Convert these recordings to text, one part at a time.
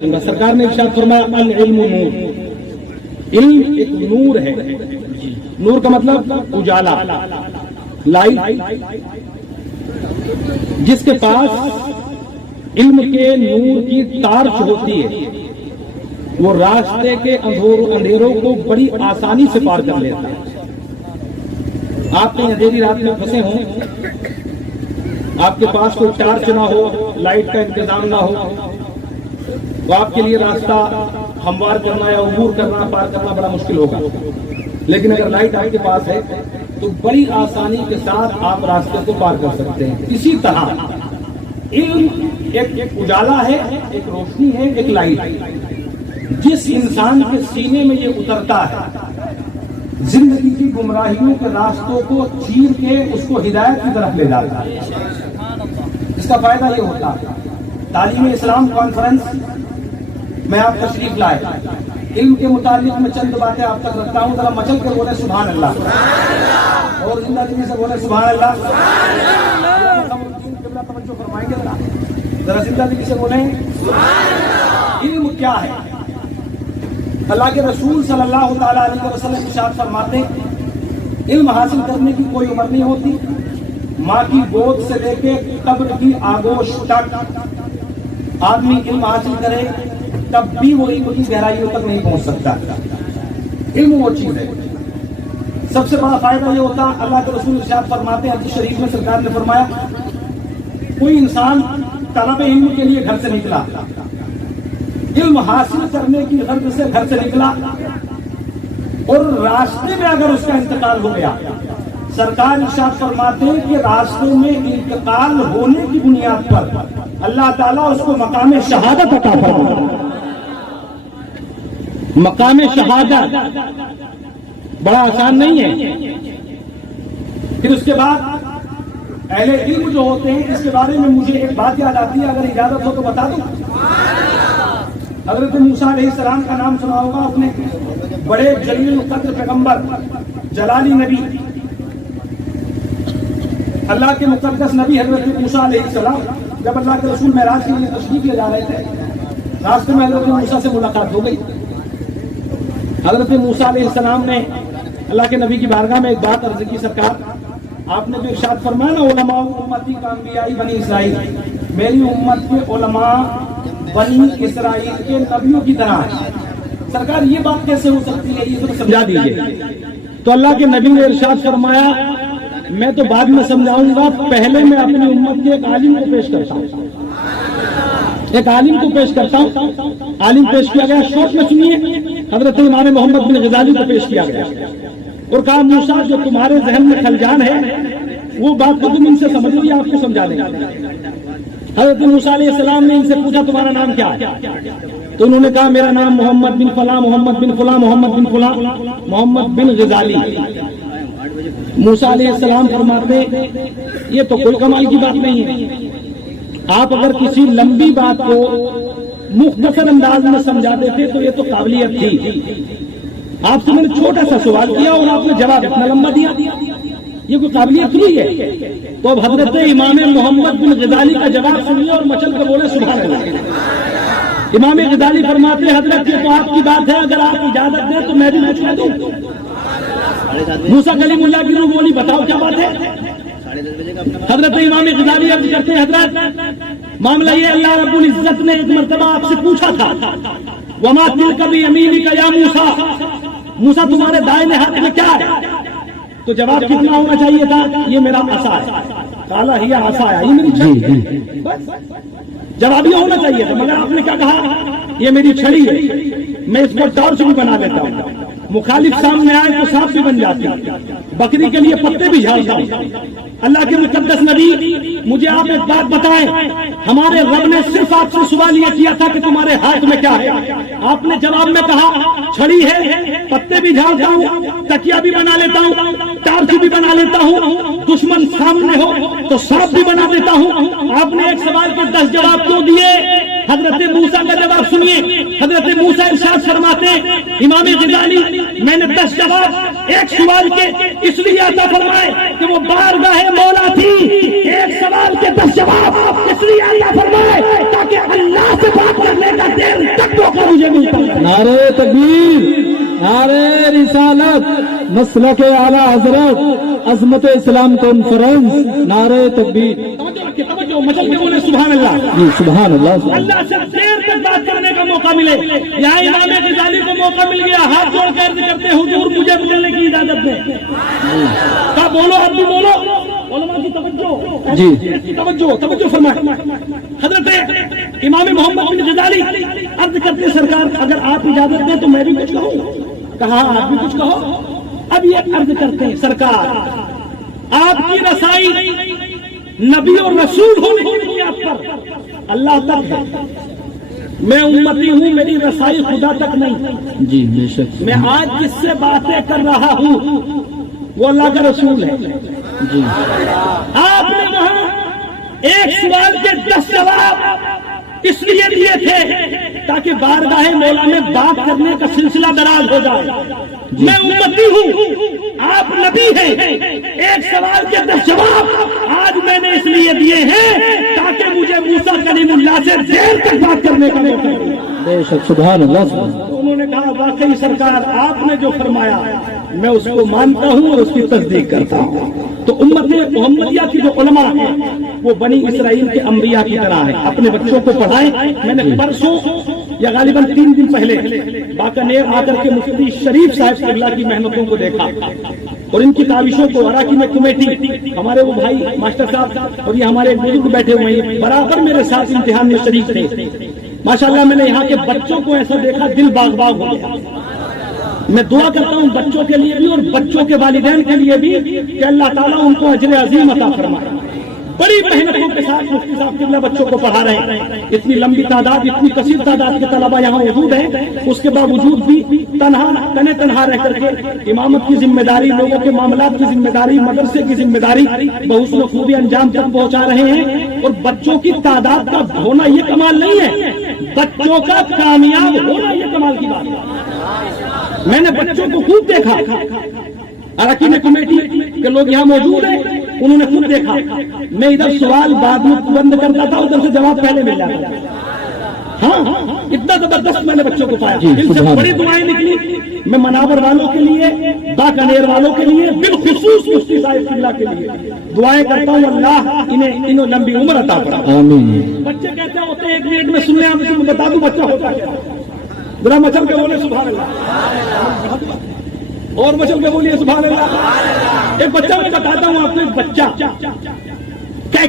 سرکار نے ارشاد فرمایا العلم نور، علم ایک نور ہے. نور کا مطلب اجالا، لائٹ. جس کے پاس علم کے نور کی تارچ ہوتی ہے وہ راستے کے اندھیروں کو بڑی آسانی سے پار کر لیتا ہے. آپ کہیں اندھیری رات میں پھنسے ہوں، آپ کے پاس کوئی ٹارچ نہ ہو، لائٹ کا انتظام نہ ہو، تو آپ کے لیے راستہ ہموار کرنا یا عبور کرنا، پار کرنا بڑا مشکل ہوگا. لیکن اگر لائٹ آپ کے پاس ہے تو بڑی آسانی کے ساتھ آپ راستے کو پار کر سکتے ہیں. اسی طرح علم ایک اجالا ہے، ایک روشنی ہے، ایک لائٹ ہے. جس انسان کے سینے میں یہ اترتا ہے زندگی کی گمراہیوں کے راستوں کو چیر کے اس کو ہدایت کی طرف لے جاتا ہے. اس کا فائدہ یہ ہوتا ہے. تعلیم اسلام کانفرنس میں آپ تشریف لائے، علم کے متعلق میں چند باتیں آپ تک رکھتا ہوں. ذرا مچل کر بولے سبحان اللہ، اور زندہ دلی سے بولے سبحان اللہ. توجہ فرمائیں گے ذرا زندہ دلی سے بولیں. علم کیا ہے؟ اللہ کے رسول صلی اللہ تعالی علیہ وسلم ارشاد فرماتے ہیں علم حاصل کرنے کی کوئی عمر نہیں ہوتی. ماں کی گود سے لے کے قبر کی آگوش تک آدمی علم حاصل کرے تب بھی وہ علم کی گہرائیوں تک نہیں پہنچ سکتا. علم وہ چیز ہے. سب سے بڑا فائدہ یہ ہوتا ہے، اللہ کے رسول ارشاد فرماتے ہیں حدیث شریف میں سرکار نے فرمایا کوئی انسان طلب علم کے لیے گھر سے نکلا، علم حاصل کرنے کی غرض سے گھر سے نکلا، اور راستے میں اگر اس کا انتقال ہو گیا، سرکار ارشاد فرماتے ہیں کہ راستے میں انتقال ہونے کی بنیاد پر اللہ تعالیٰ اس کو مقام شہادت عطا فرماتا ہے. مقام شہادت بڑا آسان نہیں ہے. پھر اس کے بعد اہل علم جو ہوتے ہیں، اس کے بارے میں مجھے ایک بات یاد آتی ہے، اگر اجازت ہو تو بتا دوں. حضرت موسیٰ علیہ السلام کا نام سنا ہوگا آپ نے، بڑے جلیل القدر پیغمبر، جلالی نبی، اللہ کے مقدس نبی حضرت موسیٰ علیہ السلام. جب اللہ کے رسول معراج کے لیے تشریف لے جا رہے تھے، راستے میں حضرت موسیٰ سے ملاقات ہو گئی. حضرت موسیٰ علیہ السلام نے اللہ کے نبی کی بارگاہ میں ایک بات عرض کی، سرکار آپ نے جو ارشاد فرمایا نا علماء امتی کا انبیاء بنی اسرائیل، میری امت کے علماء بنی اسرائیل کے نبیوں کی طرح ہے. سرکار یہ بات کیسے ہو سکتی ہے، یہ سمجھا دیجیے. تو اللہ کے نبی نے ارشاد فرمایا میں تو بعد میں سمجھاؤں گا، پہلے میں اپنی امت کے ایک عالم کو پیش کرتا ہوں. ایک عالم کو پیش کرتا ہوں. عالم پیش کیا گیا، شوق میں سنیے. حضرت امام محمد بن غزالی کو پیش کیا گیا اور کہا موسیٰ جو تمہارے ذہن میں خلجان ہے وہ بات کو تم ان سے سمجھو، یہ آپ کو سمجھا دیں گے. حضرت موسیٰ علیہ السلام نے ان سے پوچھا تمہارا نام کیا ہے؟ تو انہوں نے کہا میرا نام محمد بن فلاں، محمد بن فلاں، محمد بن فلاں، محمد بن غزالی. موسیٰ علیہ السلام فرماتے یہ تو کوئی کمال کی بات نہیں ہے. آپ اگر کسی لمبی بات کو مختصر انداز میں سمجھا دیتے تو یہ تو قابلیت تھی. آپ سے میں نے چھوٹا سا سوال کیا اور آپ نے جواب اتنا لمبا دیا، یہ کوئی قابلیت نہیں ہے. تو اب حضرت امام محمد بن غزالی کا جواب سنیے اور مچل کر بولے سبحان اللہ. امام غزالی فرماتے حضرت یہ تو آپ کی بات ہے، اگر آپ اجازت دیں تو میں بھی پوچھ دوں. موسیٰ کلیم اللہ کی روح بولی بتاؤ کیا بات ہے؟ حضرت امام غزالی عرض کرتے ہیں حضرت معاملہ یہ اللہ رب العزت نے ایک مرتبہ آپ سے پوچھا تھا وما تلک بیمینک یا موسیٰ، موسیٰ تمہارے دائیں ہاتھ میں کیا ہے؟ تو جواب کتنا ہونا چاہیے تھا؟ یہ میرا عصا ہے. قال ہی عصا ہے، یہ میری چھڑی ہے. بس جواب یہ ہونا چاہیے تھا، مگر آپ نے کیا کہا؟ یہ میری چھڑی ہے، میں اس کو ٹارچ بھی بنا لیتا ہوں. مخالف سامنے آئے تو سانپ بھی بن جاتی، بکری کے لیے پتے بھی جھاڑتا ہوں. اللہ کے مقدس نبی مجھے آپ ایک بات بتائیں، ہمارے رب نے صرف آپ سے سوال یہ کیا تھا کہ تمہارے ہاتھ میں کیا ہے؟ آپ نے جواب میں کہا چھڑی ہے، پتے بھی جھاڑتا ہوں، تکیا بھی بنا لیتا ہوں، ٹارچ بھی بنا لیتا ہوں، دشمن سامنے ہو تو سانپ بھی بنا دیتا ہوں. آپ نے ایک سوال کے 10 جواب کیوں دیے؟ حضرت موسیٰ کا جواب سنیے. حضرت موسیٰ ارشاد فرماتے امام غزالی میں نے 10 جواب ایک سوال کے اس لیے عطا فرمائے کہ وہ بارگاہ مولا تھی. ایک سوال کے 10 جواب اس لیے عطا فرمائے تاکہ اللہ سے بات کرنے کرنے کا دیر تک موقع مجھے ملتا ہے. نعرہ تکبیر، نعرہ رسالت، مسلک اعلی حضرت، عظمت اسلام کانفرنس، نعرہ تکبیر. توجہ مچل کے بولے سبحان اللہ. جی سبحان اللہ. اللہ سے دیر تک بات کرنے کا موقع ملے. یہاں امام غزالی کو موقع مل گیا، ہاتھ جوڑ کے عرض کرتے حضور مجھے بولنے کی اجازت دیں. کہا بولو، اب بھی بولو. علماء کی توجہ، جی توجہ فرمائیں. حضرت امام محمد بن غزالی عرض کرتے سرکار اگر آپ اجازت دیں تو میں بھی کچھ کہوں. کہا آپ بھی کچھ کہو. اب یہ عرض کرتے ہیں سرکار آپ کی رسائی نبی اور رسول ہونے کی بنیاد پر اللہ تک ہے. میں امتی ہوں، میری رسائی خدا تک نہیں. جی بے شک. میں آج جس سے باتیں کر رہا ہوں وہ اللہ کا رسول ہے. جی آپ نے وہاں ایک سوال کے 10 جواب اس لیے دیے تھے تاکہ بارگاہ مولا میں بات کرنے کا سلسلہ دراز ہو جائے. میں امتی ہوں، آپ نبی ہیں. ایک سوال کے 10 جواب آج میں نے اس لیے دیے ہیں تاکہ مجھے موسیٰ کلیم اللہ سے دیر تک بات کرنے کا موقع ملے. بے شک. سبحان اللہ. انہوں نے کہا واقعی سرکار آپ نے جو فرمایا میں اس کو مانتا ہوں اور اس کی تصدیق کرتا ہوں. تو امت محمدیہ کی جو علماء ہیں وہ بنی اسرائیل کے انبیاء کی طرح ہیں. اپنے بچوں کو پڑھائیں. میں نے پرسوں یا غالباً 3 دن پہلے باقانیر آ کر کے مفتی شریف صاحب اللہ کی محنتوں کو دیکھا اور ان کی کاوشوں کو. اراکی میں کمیٹی ہمارے وہ بھائی ماسٹر صاحب اور یہ ہمارے بزرگ بیٹھے ہوئے ہیں برابر میرے ساتھ امتحان میں شریک تھے. ماشاءاللہ میں نے یہاں کے بچوں کو ایسا دیکھا دل باغ باغ ہو گیا. میں دعا کرتا ہوں بچوں کے لیے بھی اور بچوں کے والدین کے لیے بھی کہ اللہ تعالیٰ ان کو اجر عظیم عطا فرمائے. بڑی محنتوں کے ساتھ مفتی صاحب قبلہ بچوں کو پڑھا رہے ہیں. اتنی لمبی تعداد، اتنی کثیر تعداد کے طلبا یہاں موجود ہیں. اس کے باوجود بھی تنہا رہ کر کے امامت کی ذمہ داری، لوگوں کے معاملات کی ذمہ داری، مدرسے کی ذمہ داری بحسن و خوبی انجام تک پہنچا رہے ہیں. اور بچوں کی تعداد کا ہونا یہ کمال نہیں ہے، بچوں کا کامیاب ہونا یہ کمال کی بات ہے. میں نے بچوں کو خوب دیکھا. اراکین کمیٹی کے لوگ یہاں موجود ہیں، انہوں نے خود دیکھا. میں ادھر سوال بعد میں بند کرتا تھا، ادھر سے جواب پہلے مل جاتا تھا. ہاں اتنا زبردست میں نے بچوں کو پایا. ان سے بڑی دعائیں نکلی. میں مناور والوں کے لیے، باقانیر والوں کے لیے، بالخصوص مفتی صاحب اللہ کے لیے دعائیں کرتا ہوں اللہ انہیں لمبی عمر عطا فرمائے. آمین. بچے کہتے ہوتے ہیں 1 منٹ میں سننے آپ کو بتا دوں بچہ ہوتا ہے ذرا مچل کے بولے سبحان اللہ. اور مچل کے بولیے سبحان اللہ. ایک بچہ میں بتاتا ہوں آپ کو. ایک بچہ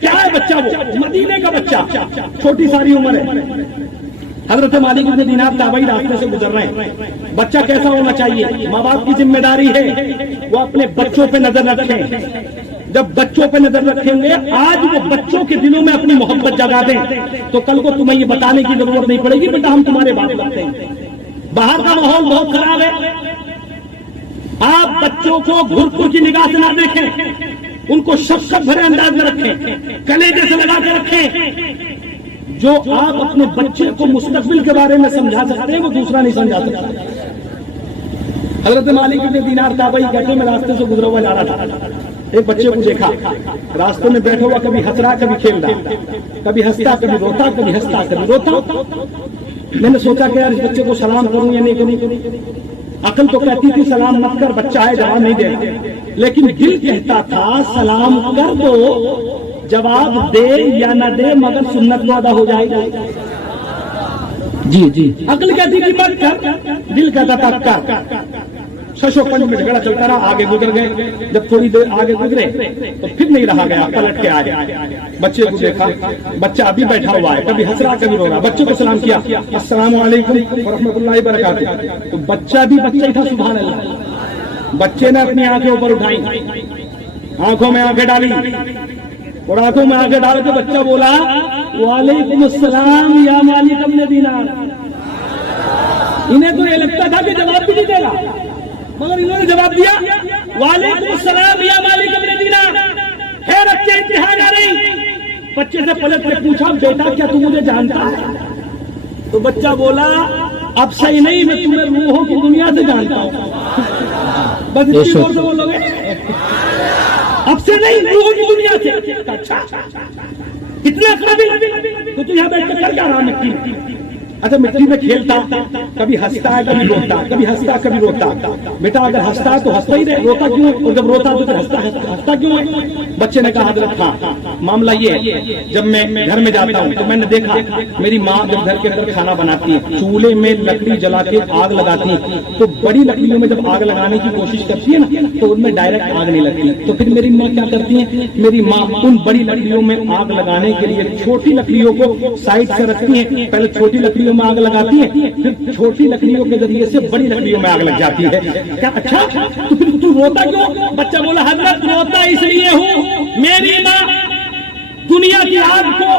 کیا ہے بچہ؟ وہ مدینے کا بچہ، چھوٹی ساری عمر ہے. حضرت مالک بن دینار تابعی راستے سے گزر رہے ہیں. بچہ کیسا ہونا چاہیے؟ ماں باپ کی ذمہ داری ہے وہ اپنے بچوں پہ نظر رکھیں. جب بچوں پہ نظر رکھیں گے، آج وہ بچوں کے دلوں میں اپنی محبت جگا دیں تو کل کو تمہیں یہ بتانے کی ضرورت نہیں پڑے گی بیٹا ہم تمہارے بات کرتے ہیں. باہر کا ماحول بہت خراب ہے. آپ بچوں کو گھر کی نگاہ سے نہ دیکھیں، ان کو شفقت بھرے انداز میں رکھیں، کلیجے سے لگا کے رکھیں. جو آپ اپنے بچے کو مستقبل کے بارے میں سمجھا سکتے ہیں وہ دوسرا نہیں سمجھا سکتا. حضرت مالک بن دینار تابعی کہتے میں راستے سے گزرا ہوا جا رہا تھا. ایک بچے کو دیکھا راستے میں بیٹھا ہوا، کبھی ہنس رہا کبھی کھیل رہا، کبھی ہنستا کبھی روتا، کبھی ہنستا کبھی روتا. میں نے سوچا کہ یار اس بچے کو سلام کروں یا نہیں کروں. عقل تو کہتی تھی سلام مت کر، بچہ ہے جواب نہیں دے رہا، لیکن دل کہتا تھا سلام کر دو، جواب دے یا نہ دے مگر سنت تو ادا ہو جائے گا. جی جی. عقل کہتی تھی مت کر، دل کہتا تھا کر. 6-5 منٹ جھگڑا چلتا رہا، آگے گزر گئے. جب تھوڑی دیر آگے گزرے تو پھر نہیں رہا گیا، پلٹ کے آگے. بچے کو دیکھا، بچہ ابھی بیٹھا ہوا ہے، کبھی ہنس رہا کبھی رو رہا. بچے کو سلام کیا، السلام علیکم ورحمۃ اللہ وبرکاتہ. تو بچہ بھی بچہ ہی تھا سبحان اللہ. بچے نے اپنی آنکھیں اوپر اٹھائی، آنکھوں میں آنکھیں ڈالی اور آنکھوں میں آنکھیں ڈال کے بچہ بولا وعلیکم السلام یا مالک ابن دینار. انہیں تو یہ لگتا تھا کہ جواب بھی نہیں دے گا، مگر انہوں نے جواب دیا وعلیکم السلام یا مالک ابن دینار. حیرت کے انتہا نہ رہی. بچے سے پلٹ کے پوچھا بیٹا کیا تو مجھے جانتا ہے؟ تو بچہ بولا اب صحیح نہیں، میں تمہیں روحوں کی دنیا سے جانتا ہوں. بس اتنی زور سے بولو گے اب سے نہیں، روحوں کی دنیا سے. اچھا اتنے قابل تو یہاں بیٹھ کے کر کیا رہا؟ اچھا مٹی میں کھیلتا کبھی ہنستا ہے کبھی روتا کبھی ہنستا کبھی روتا بیٹا اگر ہنستا ہے تو ہنستا ہی رہے روتا کیوں اور جب روتا تو پھر ہنستا کیوں ہے بچے نے کہا حضرت ہاں معاملہ یہ ہے جب میں گھر میں جاتا ہوں تو میں نے دیکھا میری ماں جب گھر کے اندر کھانا بناتی ہے چولہے میں لکڑی جلا کے آگ لگاتی ہے تو بڑی لکڑیوں میں جب آگ لگانے کی کوشش کرتی ہے نا تو ان میں ڈائریکٹ آگ نہیں لگتی تو پھر میری ماں کیا کرتی ہیں میری ماں ان بڑی لکڑیوں میں آگ لگانے کے لیے چھوٹی لکڑیوں کو سائڈ سے رکھتی ہیں پہلے چھوٹی لکڑیوں میں آگ لگاتی ہے پھر چھوٹی لکڑیوں کے ذریعے سے بڑی لکڑیوں میں آگ لگ جاتی ہے کیا اچھا تو پھر تو روتا کیوں بچہ بولا حضرت روتا اس لیے ہوں میری ماں دنیا کی آگ کو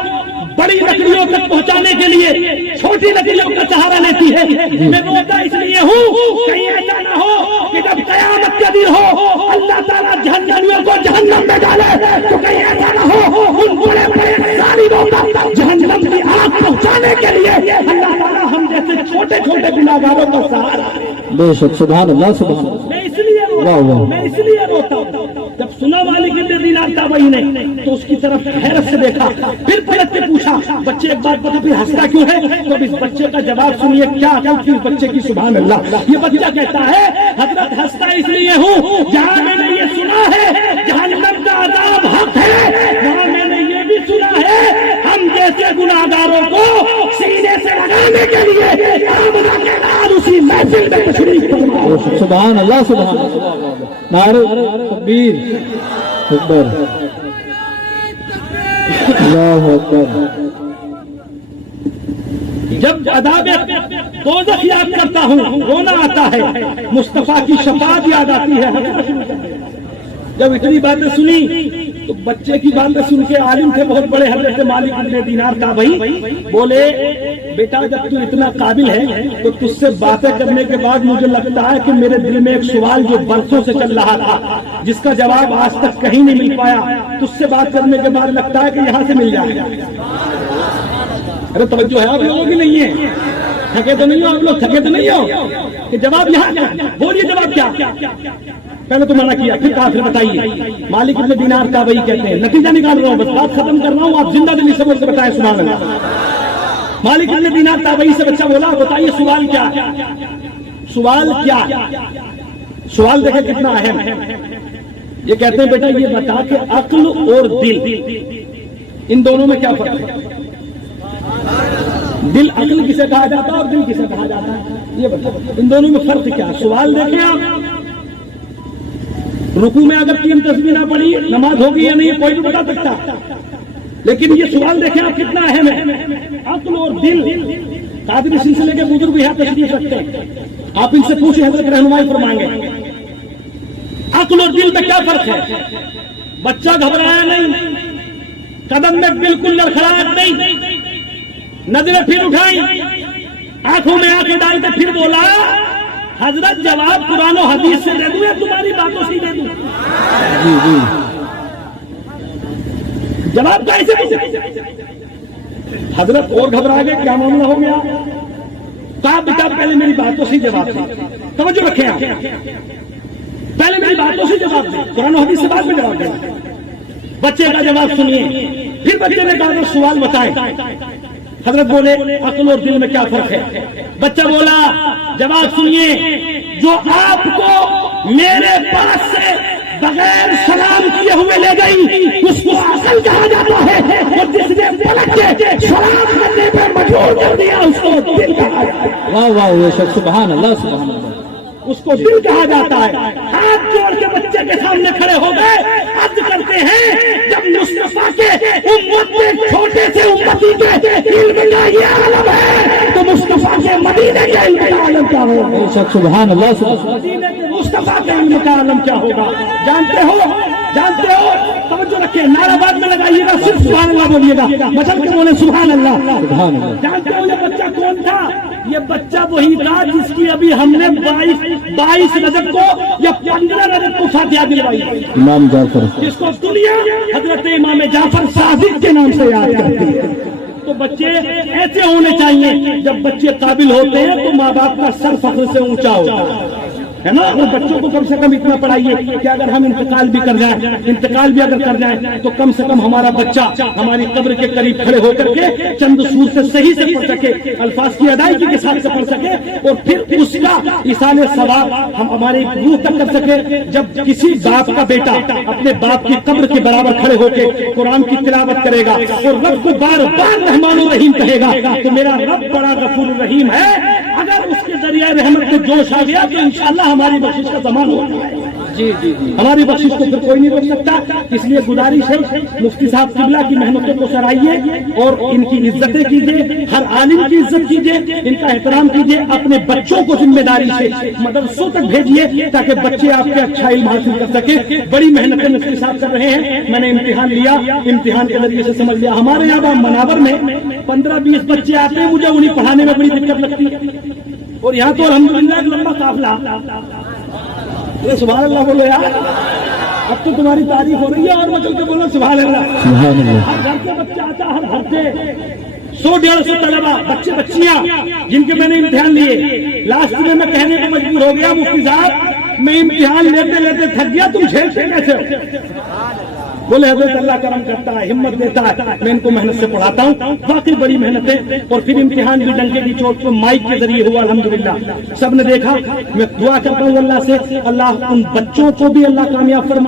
بڑی لکڑیوں تک پہنچانے کے لیے چھوٹی لکڑیوں کا سہارا لیتی ہے میں روتا اس لیے ہوں کہیں ایسا نہ ہو کہ جب قیامت کا دن ہو اللہ تعالیٰ جہنمیوں کو جہنم میں ڈالے تو کہیں ایسا نہ ہو ان بڑے بڑے ظالموں کو جہنم کی آگ پہنچانے کے لیے اللہ تعالیٰ ہم جیسے چھوٹے چھوٹے گناہگاروں کا سہارا بے شک سبحان اللہ سبحان اللہ میں اس لیے روتا ہوں جب سنا مالک ابن دینار تابعی نے تو اس کی طرف حیرت سے دیکھا پھر پلٹ کے پوچھا بچے ایک بات بتا پھر ہنستا کیوں ہے تو اس بچے کا جواب سنیے کیا عقل تھی اس بچے کی سبحان اللہ یہ بچہ کہتا ہے حضرت ہنستا اس لیے ہوں جہاں میں نے یہ سنا ہے جہنم کا عذاب حق ہے وہاں میں نے یہ بھی سنا ہے ہم جیسے گناہگاروں کو سینے سے لگانے کے لیے آمنہ کے نال اسی محفل میں تشریف فرما سبحان اللہ سبحان اللہ نعرہ تکبیر اکبر اللہ اکبر جب عذاب دوزخ یاد کرتا ہوں رونا آتا ہے مصطفیٰ کی شفاعت یاد آتی ہے جب اتنی باتیں سنی تو بچے کی باتیں سن کے عالم تھے بہت بڑے حضرت مالک ابن دینار تابعی بولے بیٹا جب تو اتنا قابل ہے تو تجھ سے باتیں کرنے کے بعد مجھے لگتا ہے کہ میرے دل میں ایک سوال جو برسوں سے چل رہا تھا جس کا جواب آج تک کہیں نہیں مل پایا تجھ سے بات کرنے کے بعد لگتا ہے کہ یہاں سے مل جائے ارے توجہ ہے آپ لوگوں کی نہیں ہے تھکے تو نہیں ہو آپ لوگ تھکے تو نہیں ہو کہ جواب یہاں بولیے جواب کیا پہلے تو منع کیا پھر کہا پھر بتائیے مالک ابن دینار تابعی کہتے ہیں نتیجہ نکال رہا ہوں بس بات ختم کر رہا ہوں آپ زندہ دلی سبق سے بتائیں سبحان اللہ مالک ابن دینار تابعی سے بچہ بولا بتائیے سوال کیا سوال دیکھیں کتنا اہم ہے یہ کہتے ہیں بیٹا یہ بتا کہ عقل اور دل ان دونوں میں کیا فرق ہے دل عقل کسے کہا جاتا ہے اور دل کسے کہا جاتا ہے یہ بتا ان دونوں میں فرق کیا سوال دیکھیں آپ رکوع میں اگر 3 تسبیح نہ پڑھی نماز ہوگی یا نہیں کوئی بھی بتا سکتا لیکن یہ سوال دیکھیں آپ کتنا اہم ہے عقل اور دل قادری سلسلے کے بزرگ یہاں تشریف رکھتے ہیں آپ ان سے پوچھیں حضرت رہنمائی فرمائیں گے عقل اور دل میں کیا فرق ہے بچہ گھبرایا نہیں قدم میں بالکل لڑکھڑاہٹ نہیں نظریں پھر اٹھائیں آنکھوں میں آنکھیں ڈال کے پھر بولا حضرت جواب قرآن و حدیث سے دے دوں یا تمہاری باتوں سے دے دوں جی جواب کیسے دوں حضرت اور گھبرا گئے کیا معاملہ ہو گیا کہا بیٹا پہلے میری باتوں سے جواب دے توجہ رکھیں آپ پہلے میری باتوں سے جواب دے قرآن و حدیث سے بعد میں جواب دے بچے کا جواب سنیے پھر بچے نے کہا سوال بتائے حضرت بولے عقل اور دل میں کیا فرق ہے بچہ بولا جواب سنیے جو آپ کو میرے پاس سے بغیر سلام کیے ہوئے لے گئی اس کو عقل کہا جاتا ہے اور جس نے پلٹ کے سلام کرنے پر مجبور کر دیا اس کو دل کہا جاتا ہے واہ واہ یہ شخص سبحان اللہ سبحان اللہ اس کو دل کہا جاتا ہے ہاتھ جوڑ کے بچے کے سامنے کھڑے ہو گئے عرض کرتے ہیں جب مصطفیٰ کے امت میں چھوٹے سے امتی کے علم کا یہ عالم ہے تو مصطفیٰ کے مدینے کے علم کا عالم کیا ہوگا یہ شخص سبحان اللہ سبحان اللہ مدینے کے مصطفیٰ کے علم کا عالم کیا ہوگا جانتے ہو توجہ رکھیں نعرہ بعد میں لگائیے گا صرف سبحان اللہ بولیے گا مچل کے بولے سبحان اللہ سبحان اللہ جانتے ہو یہ بچہ کون تھا یہ بچہ وہی تھا جس کی ابھی ہم نے 22 رجب کو یا 15 رجب کو فاتحہ دلوائی امام جعفر جس کو دنیا حضرت امام جعفر صادق کے نام سے یاد کرتی ہے تو بچے ایسے ہونے چاہیے جب بچے قابل ہوتے ہیں تو ماں باپ کا سر فخر سے اونچا ہوتا ہے ہے نا. اور بچوں کو کم سے کم اتنا پڑھائیے کہ اگر ہم انتقال بھی اگر کر جائیں تو کم سے کم ہمارا بچہ ہماری قبر کے قریب کھڑے ہو کر کے چند سور سے صحیح سے پڑھ سکے, الفاظ کی ادائیگی کے ساتھ سے پڑھ سکے, اور پھر اس کا ایصال ثواب ہم ہماری روح تک کر سکے. جب کسی باپ کا بیٹا اپنے باپ کی قبر کے برابر کھڑے ہو کے قرآن کی تلاوت کرے گا اور رب کو بار بار رحمان الرحیم کہے گا تو میرا رب بڑا غفور الرحیم ہے. اگر اس کے ذریعے رحمت کے جوش آ گیا تو انشاءاللہ ہماری بخشش کا زمان ہوگا. جی جی جی ہماری بخشش کو پھر کوئی نہیں روک سکتا. اس لیے گزارش ہے مفتی صاحب قبلہ کی محنتوں کو سرائیے اور ان کی عزتیں کیجیے, ہر عالم کی عزت کیجیے, ان کا احترام کیجیے. اپنے بچوں کو ذمہ داری سے مدرسوں تک بھیجیے تاکہ بچے آپ کے اچھا علم حاصل کر سکیں. بڑی محنتیں مفتی صاحب کر رہے ہیں. میں نے امتحان لیا, امتحان کے ذریعے سے سمجھ لیا. ہمارے یہاں مناور میں 15-20 بچے آتے ہیں, مجھے انہیں پڑھانے میں بڑی دقت لگتی ہے. اور یہاں تو الحمدللہ ایک لمبا قافلہ. سبحان اللہ بولو یار, اب تو تمہاری تعریف ہو رہی ہے اور میں چل کے بولو سبحان اللہ. سبحان اللہ. ہر گھر سے بچہ آتا, ہر گھر سے 100-150 طلبا, بچے بچیاں جن کے میں نے امتحان لیے. لاسٹ میں کہنے کو مجبور ہو گیا مفتی صاحب میں امتحان لیتے لیتے تھک گیا, تم جھیلتے کیسے ہو؟ بولے حضرت اللہ کرم کرتا ہے, ہمت دیتا ہے, میں ان کو محنت سے پڑھاتا ہوں. واقعی بڑی محنت ہے. اور پھر امتحان بھی ڈنکے کی چوٹ پر مائک کے ذریعے ہوا الحمدللہ, سب نے دیکھا. میں دعا کرتا ہوں اللہ سے, اللہ ان بچوں کو بھی اللہ کامیاب فرمائے.